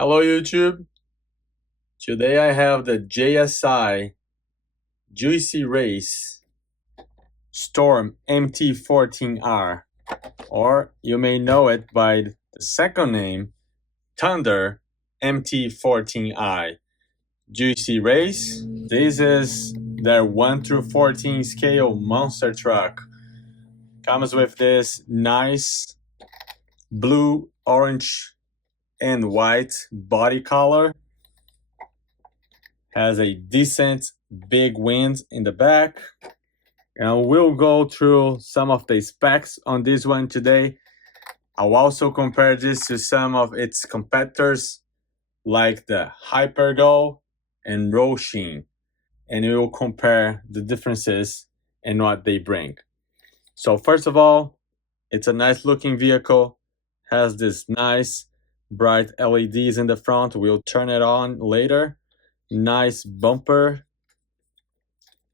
Hello YouTube. Today I have the JSI JIUSI race Strom MT14R, or you may know it by the second name Thunder MT14I. JIUSI race. This is their 1 through 14 scale monster truck. Comes with this nice blue, orange, and white body color. Has a decent big wind in the back, and we'll go through some of the specs on this one today. I'll also compare this to some of its competitors like the Hypergo and Roshin, and we will compare the differences and what they bring. So first of all, it's a nice looking vehicle, has this nice bright LEDs in the front. We'll turn it on later. Nice bumper.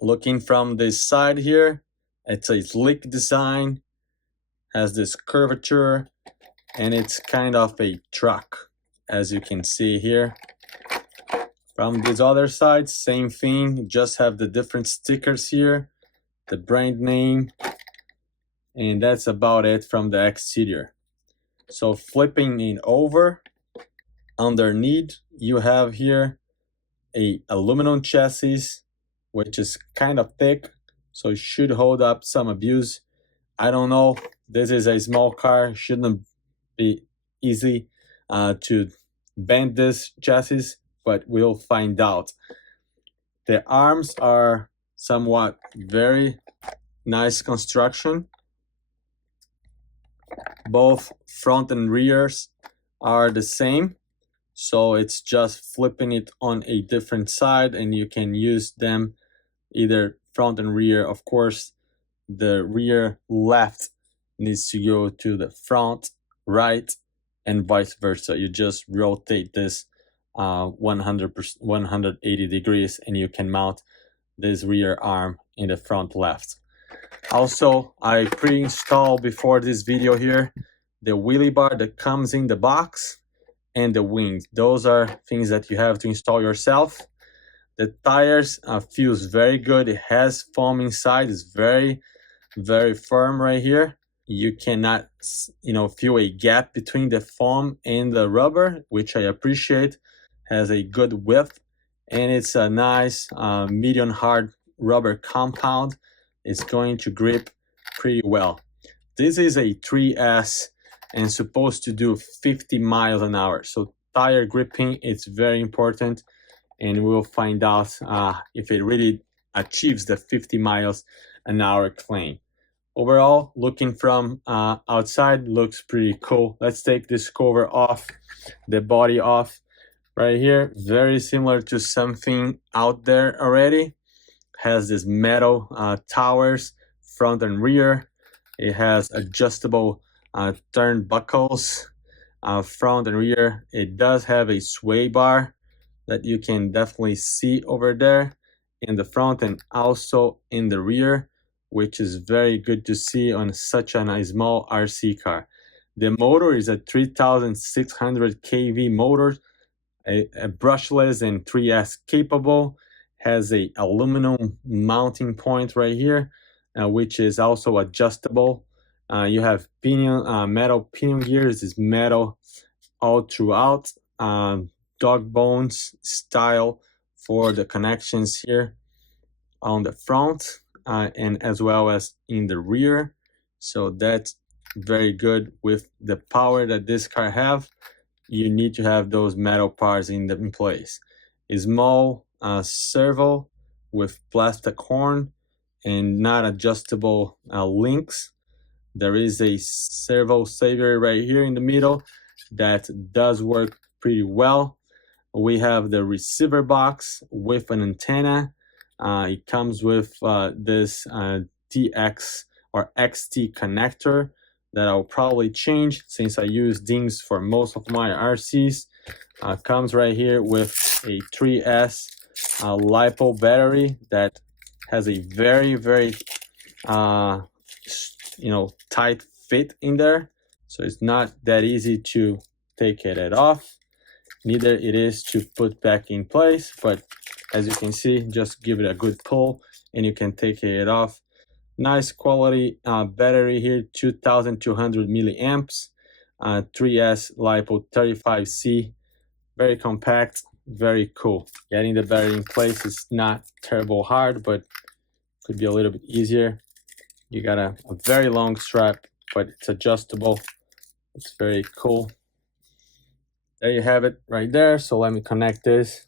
Looking from this side here, it's a sleek design, has this curvature, and it's kind of a truck, as you can see here. From this other side, same thing, just have the different stickers here, the brand name, and that's about it from the exterior. So flipping it over, underneath you have here a aluminum chassis, which is kind of thick, so it should hold up some abuse. I don't know, this is a small car, shouldn't be easy to bend this chassis, but we'll find out. The arms are somewhat very nice construction. Both front and rears are the same, so it's just flipping it on a different side and you can use them either front and rear. Of course, the rear left needs to go to the front right and vice versa. You just rotate this 180 degrees and you can mount this rear arm in the front left. Also, I pre-installed before this video here the wheelie bar that comes in the box and the wings. Those are things that you have to install yourself. The tires feels very good. It has foam inside. It's very firm right here. You cannot, feel a gap between the foam and the rubber, which I appreciate. Has a good width, and it's a nice medium hard rubber compound. It's going to grip pretty well. This is a 3S and supposed to do 50 miles an hour. So tire gripping, it's very important, and we'll find out if it really achieves the 50 miles an hour claim. Overall, looking from outside, looks pretty cool. Let's take this cover off, the body off. Right here, very similar to something out there already. Has this metal towers, front and rear. It has adjustable turnbuckles, front and rear. It does have a sway bar that you can definitely see over there in the front and also in the rear, which is very good to see on such a small RC car. The motor is a 3600 kV motor, a brushless and 3S capable. Has a aluminum mounting point right here, which is also adjustable. You have pinion, metal pinion gears, is metal all throughout, dog bones style for the connections here on the front and as well as in the rear. So that's very good. With the power that this car have, you need to have those metal parts in place. A small servo with plastic horn and not adjustable links. There is a servo saver right here in the middle that does work pretty well. We have the receiver box with an antenna. It comes with this TX or XT connector that I'll probably change since I use things for most of my RCs. Comes right here with a 3S LiPo battery that has a very tight fit in there, so it's not that easy to take it off. neither it is to put back in place, but as you can see, just give it a good pull and you can take it off. Nice quality battery here, 2200 milliamps, 3S LiPo 35C, very compact, very cool. Getting the battery in place is not terrible hard, but could be a little bit easier. You got a very long strap, but it's adjustable. It's very cool. There you have it right there. So let me connect this.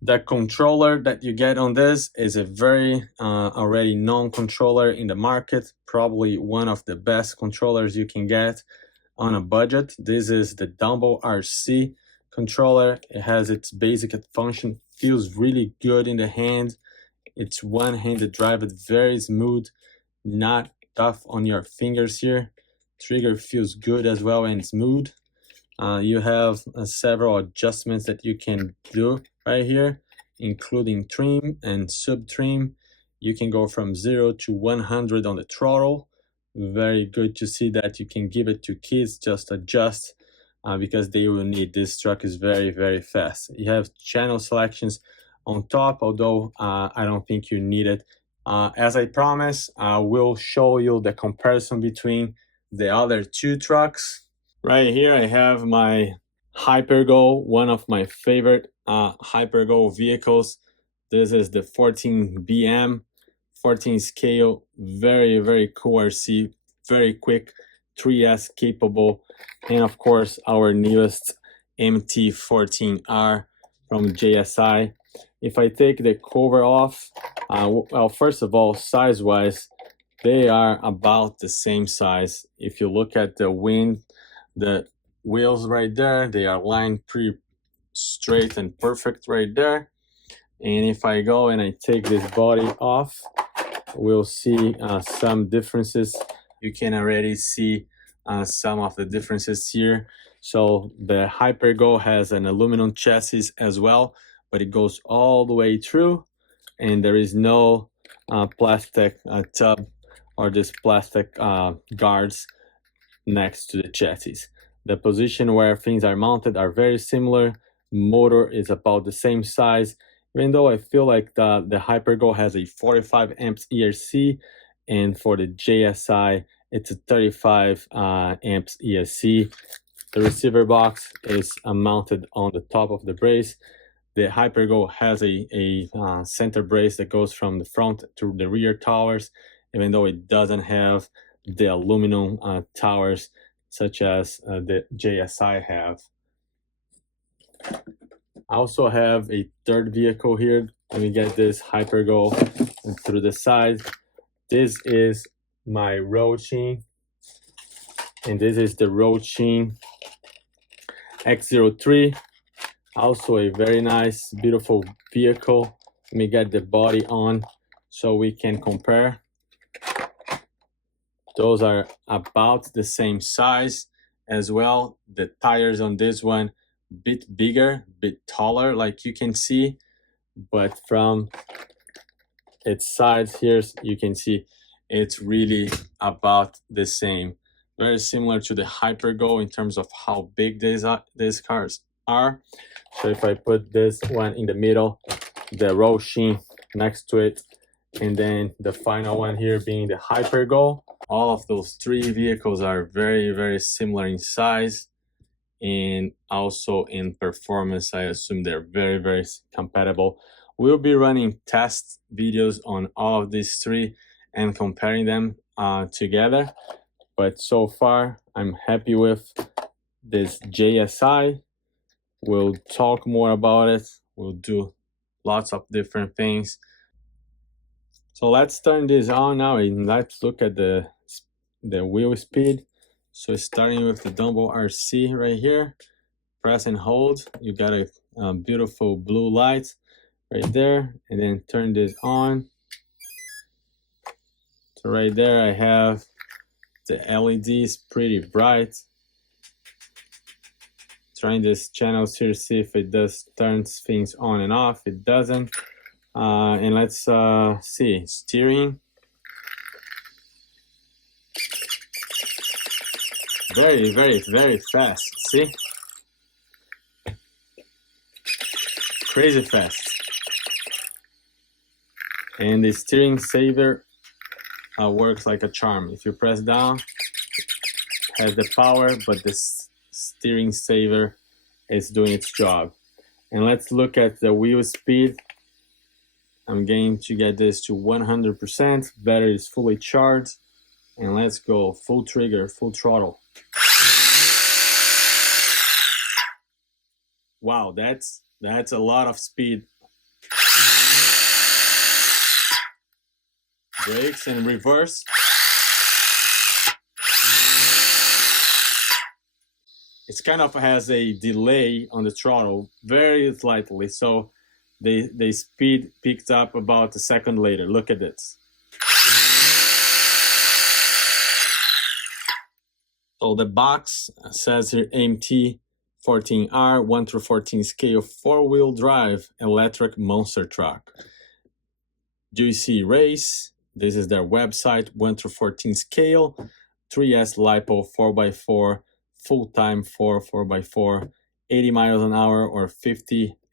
The controller that you get on this is a very already known controller in the market, probably one of the best controllers you can get on a budget. This is the Dumble RC controller. It has its basic function, feels really good in the hand. It's one-handed drive, but very smooth, not tough on your fingers here. Trigger feels good as well and smooth. You have several adjustments that you can do right here, including trim and sub trim. You can go from 0 to 100 on the throttle. Very good to see that you can give it to kids, just adjust because they will need. This truck is very, very fast. You have channel selections on top, although I don't think you need it. As I promised, I will show you the comparison between the other two trucks. Right here I have my Hypergo, one of my favorite Hypergo vehicles. This is the 14BM, 14 scale, very, very cool RC, very quick, 3S capable, and of course our newest MT14R from JSI. If I take the cover off, well, first of all, size-wise, they are about the same size. If you look at the wheels right there, they are lined pretty straight and perfect right there. And if I go and I take this body off, we'll see some differences. You can already see some of the differences here. So the Hypergo has an aluminum chassis as well, but it goes all the way through, and there is no plastic tub or this plastic guards next to the chassis. The position where things are mounted are very similar. Motor is about the same size, even though I feel like the Hypergo has a 45 amps ERC, and for the JSI it's a 35 amps ESC. The receiver box is mounted on the top of the brace. The Hypergo has a center brace that goes from the front to the rear towers, even though it doesn't have the aluminum towers such as the JSI have. I also have a third vehicle here. Let me get this Hypergo through the side. This is my Hosim, and this is the Hosim X03. Also a very nice, beautiful vehicle. Let me get the body on so we can compare. Those are about the same size as well. The tires on this one bit bigger, bit taller, like you can see, but from its sides here you can see it's really about the same. Very similar to the Hypergo in terms of how big these cars are. So if I put this one in the middle, the Hosim next to it, and then the final one here being the Hypergo, all of those three vehicles are very, very similar in size and also in performance. I assume they're very, very compatible. We'll be running test videos on all of these three and comparing them together. But so far, I'm happy with this JSI. We'll talk more about it. We'll do lots of different things. So let's turn this on now and let's look at the wheel speed. So starting with the Dumble RC right here, press and hold. You got a beautiful blue light right there, and then turn this on. So right there I have the LEDs pretty bright. Trying this channels here, see if it does turns things on and off. It doesn't. And let's see, steering. Very, very, very fast. See? crazy fast. And the steering saver works like a charm. If you press down, it has the power, but the steering saver is doing its job. And let's look at the wheel speed. I'm going to get this to 100%. Battery is fully charged. And let's go full trigger, full throttle. Wow, that's a lot of speed. Brakes and reverse. It kind of has a delay on the throttle, very slightly, so the speed picked up about a second later. Look at this. So the box says here MT14R 1 through 14 scale 4-wheel drive electric monster truck. JIUSI race. This is their website. 1 through 14 scale, 3S LiPo 4x4, full-time 4x4, 80 miles an hour or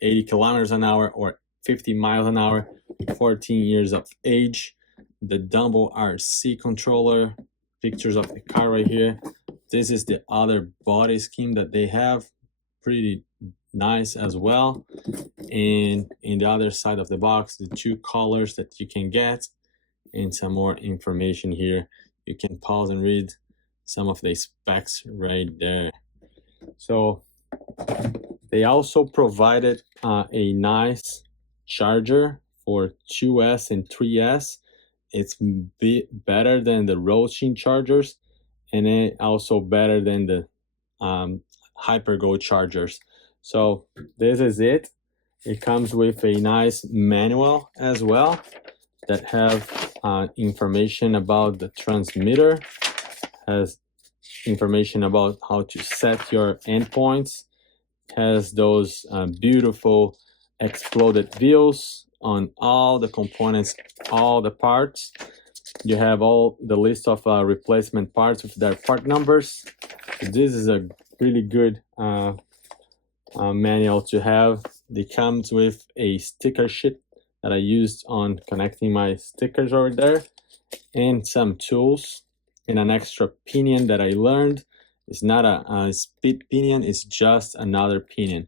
80 kilometers an hour or 50 miles an hour, 14 years of age. The Dumbo RC controller, pictures of the car right here. This is the other body scheme that they have, pretty nice as well. And in the other side of the box, the 2 colors that you can get and some more information here. You can pause and read some of the specs right there. So they also provided a nice charger for 2S and 3S. It's better than the Rosin chargers, and it also better than the HyperGo chargers. So this is it. It comes with a nice manual as well that have information about the transmitter, has information about how to set your endpoints, has those beautiful exploded wheels on all the components, all the parts. You have all the list of replacement parts with their part numbers. This is a really good manual to have. It comes with a sticker sheet that I used on connecting my stickers over there, and some tools, and an extra pinion that I learned. It's not a speed pinion, it's just another pinion.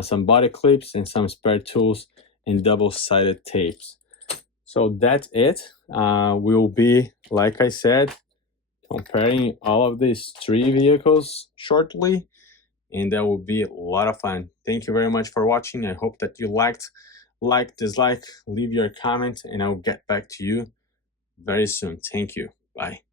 Some body clips and some spare tools and double-sided tapes. So that's it. We'll be, like I said, comparing all of these 3 vehicles shortly, and that will be a lot of fun. Thank you very much for watching. I hope that you liked. Like, dislike, leave your comment, and I'll get back to you very soon. Thank you. Bye.